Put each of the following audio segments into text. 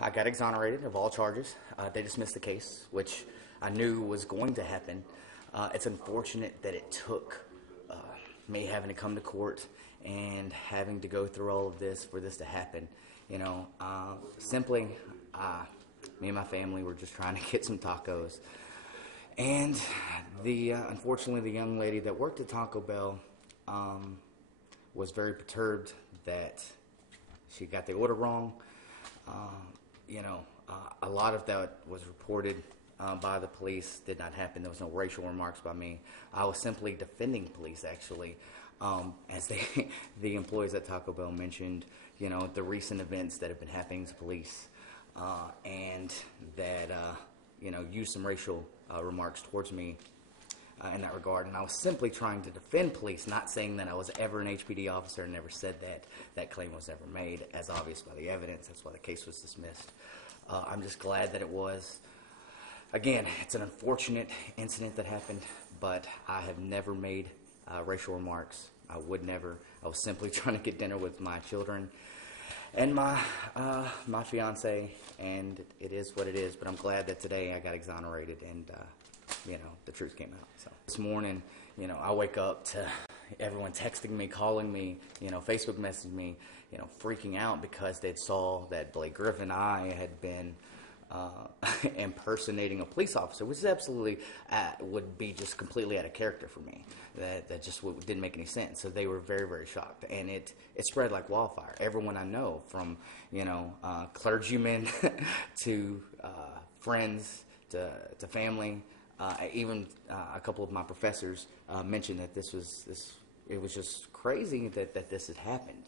I got exonerated of all charges. They dismissed the case, which I knew was going to happen. It's unfortunate that it took me having to come to court and having to go through all of this for this to happen. You know, simply, me and my family were just trying to get some tacos. And unfortunately, the young lady that worked at Taco Bell was very perturbed that she got the order wrong. A lot of that was reported by the police. Did not happen. There was no racial remarks by me. I was simply defending police, actually, as the employees at Taco Bell mentioned, the recent events that have been happening to police, and that, used some racial remarks towards me in that regard. And I was simply trying to defend police, not saying that I was ever an HPD officer, and never said that. That claim was never made, as obvious by the evidence. That's why the case was dismissed. I'm just glad that it was. Again, it's an unfortunate incident that happened, but I have never made racial remarks. I would never. I was simply trying to get dinner with my children and my fiance, and it is what it is. But I'm glad that today I got exonerated, and the truth came out. So this morning, I wake up to everyone texting me, calling me, Facebook messaging me, freaking out because they saw that Blake Griffin and I had been impersonating a police officer, which is absolutely would be just completely out of character for me. That just didn't make any sense. So they were very, very shocked, and it spread like wildfire. Everyone I know, from clergymen to friends to family, even a couple of my professors mentioned that it was just crazy that this had happened.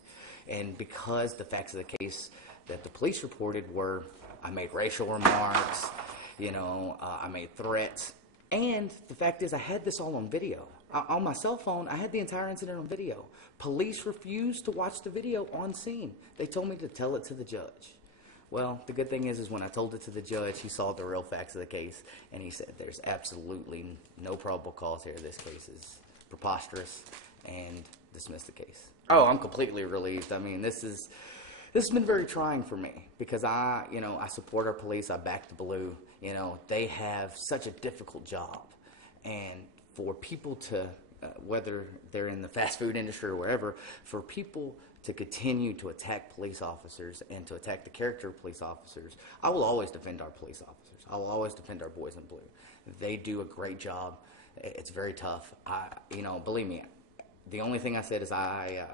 And because the facts of the case that the police reported were, I made racial remarks, I made threats, and the fact is I had this all on video. On my cell phone, I had the entire incident on video. Police refused to watch the video on scene. They told me to tell it to the judge. Well, the good thing is when I told it to the judge, he saw the real facts of the case, and he said there's absolutely no probable cause here. This case is preposterous, and dismissed the case. Oh, I'm completely relieved. I mean, this has been very trying for me because I support our police. I back the blue. They have such a difficult job, and for people to, whether they're in the fast food industry or wherever, for people to continue to attack police officers and to attack the character of police officers, I will always defend our police officers. I will always defend our boys in blue. They do a great job. It's very tough. Believe me, the only thing I said is I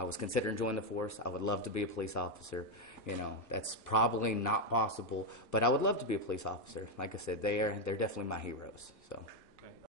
was considering joining the force. I would love to be a police officer. That's probably not possible, but I would love to be a police officer. Like I said, they're definitely my heroes. So.